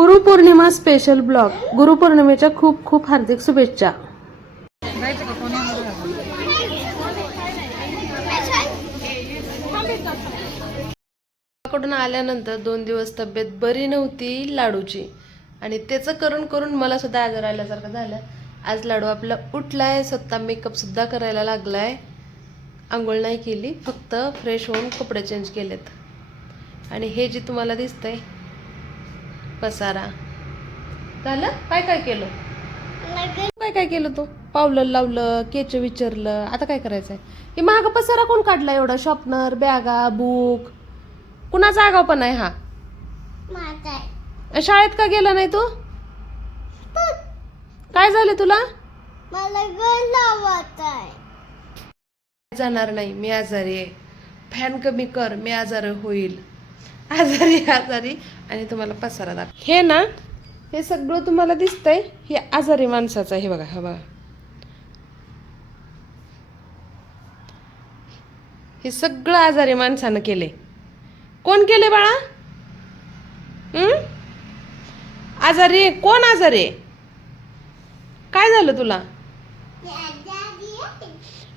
Guru Purnima special blog. गुरुपौर्णिमेच्या खूप खूप हार्दिक शुभेच्छा. कडून आल्यानंतर 2 दिवस तब्येत बरी नव्हती लाडूची आणि त्याचं करून करून मला सुद्धा आजार आल्यासारखं झालं. आज लाडू आपला उठलाय, स्वतः मेकअप सुद्धा करायला लागलाय. आंघोळ नाही केली, फक्त फ्रेश होऊन कपडे चेंज केलेत. आणि हे जे तुम्हाला दिसतंय पसारा झालं. काय काय केलं, काय काय केलं तू? पावलं लावलं, केच विचारलं, आता काय करायचंय? हे माग पसारा कोण काढला एवढा? शॉपनर, बॅगा, बुक, कुणाचा आगाव पण आहे हा? शाळेत का गेला नाही तू? काय झालं तुला? मला लावत आहे. जाणार नाही, मी आजारी आहे. फॅन कमी कर, मी आजारी होईल. आजारी आजारी. आणि तुम्हाला पसारा दाख. हे ना, हे सगळं तुम्हाला दिसतंय, हे आजारी माणसाचं आहे. हे बघा, हे बघा, हे सगळं आजारी माणसानं केले. कोण केले बाळा? आजारी कोण? आजारी काय झालं तुला?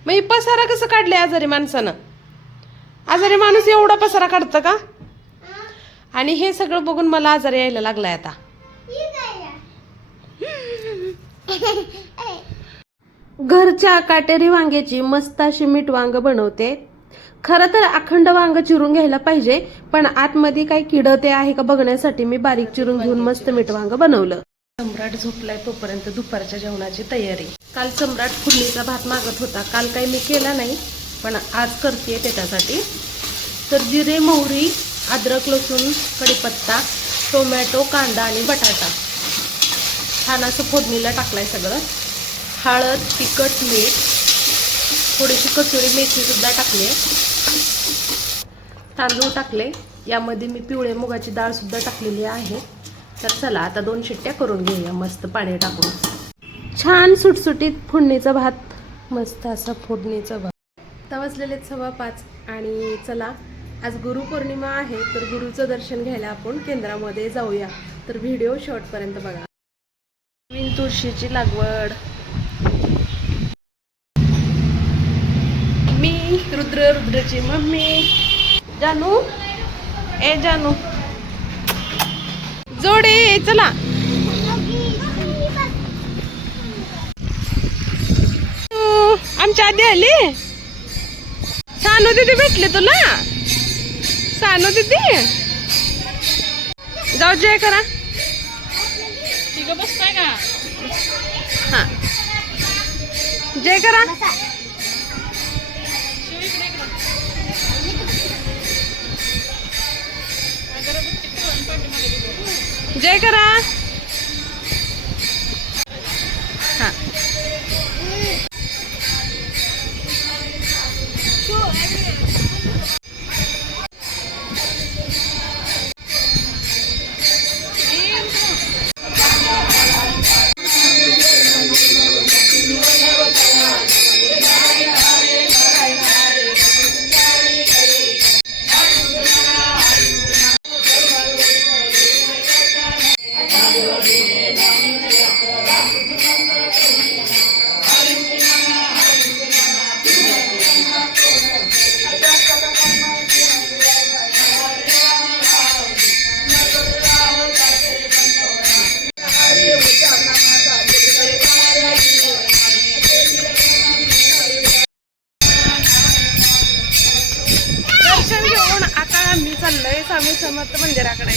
मग हे पसारा कसं काढले आजारी माणसानं? आजारी माणूस एवढा पसारा काढतं का? आणि हे सगळं बघून मला आजारी यायला लागलाय आता. घरच्या काटेरी वांग्याची मस्त अशी मीठ वांग बनवते. खरं तर अखंड वांग चिरून घ्यायला पाहिजे, पण आतमध्ये काही किड ते आहे का बघण्यासाठी मी बारीक चिरून घेऊन मस्त मीठ वांग बनवलं. सम्राट झोपलाय तोपर्यंत दुपारच्या जेवणाची तयारी. काल सम्राट फोडणीचा भात मागत होता. काल काही मी केला नाही, पण आज करते त्याच्यासाठी. तर जिरे, मोहरी, अद्रक, लसूण, कढीपत्ता, टोमॅटो, कांदा आणि बटाटा छान असं फोडणीला टाकलाय सगळं. हळद, तिखट, मीठ, थोडीशी कसुरी मेथी सुद्धा टाकली. तांदूळ टाकले. यामध्ये मी पिवळे मुगाची डाळ सुद्धा टाकलेली आहे. तर चला आता 2 शिट्ट्या करून घेऊया मस्त पाणी टाकून. छान सुटसुटीत फोडणीचा भात, मस्त असा फोडणीचा भात. आता वाजलेले 5:15 आणि चला आज गुरुपौर्णिमा आहे, तर गुरुचं दर्शन घ्यायला आपण केंद्रामध्ये जाऊया. तर व्हिडिओ शेवटपर्यंत बघा. नवीन तुळशीची लागवड. मी रुद्रची मम्मी. जानू, ए जानू, जोडे चला. आमच्या आधी आली. सानू दीदी भेटले तुला? सानू दीदी, जाऊ जय करा. बसताय का? हा, जय करा. जय करा. हा, मी चाललोय स्वामी समर्थ मंदिराकडे.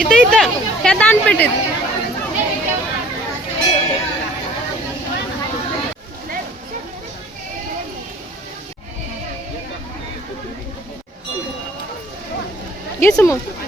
इथं इथं ह्या दानपेटीत. घे समोर.